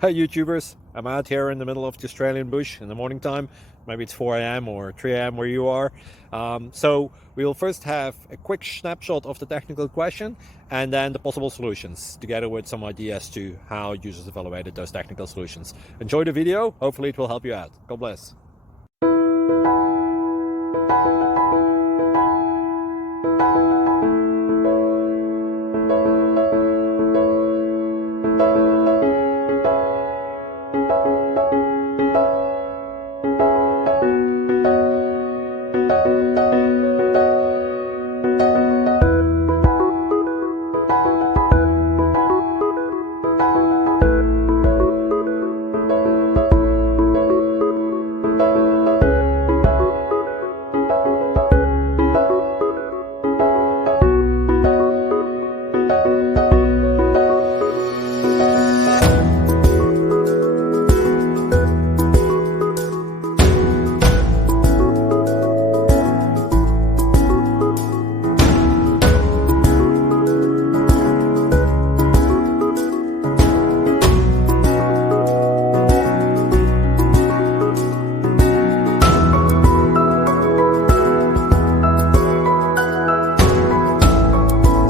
Hey YouTubers, I'm out here in the middle of the Australian bush in the morning time. Maybe it's 4 a.m. or 3 a.m. where you are. So we will first have a quick snapshot of the technical question and then the possible solutions, together with some ideas to how users evaluated those technical solutions. Enjoy the video, hopefully it will help you out. God bless.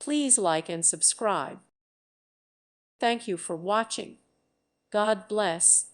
Please like and subscribe. Thank you for watching. God bless.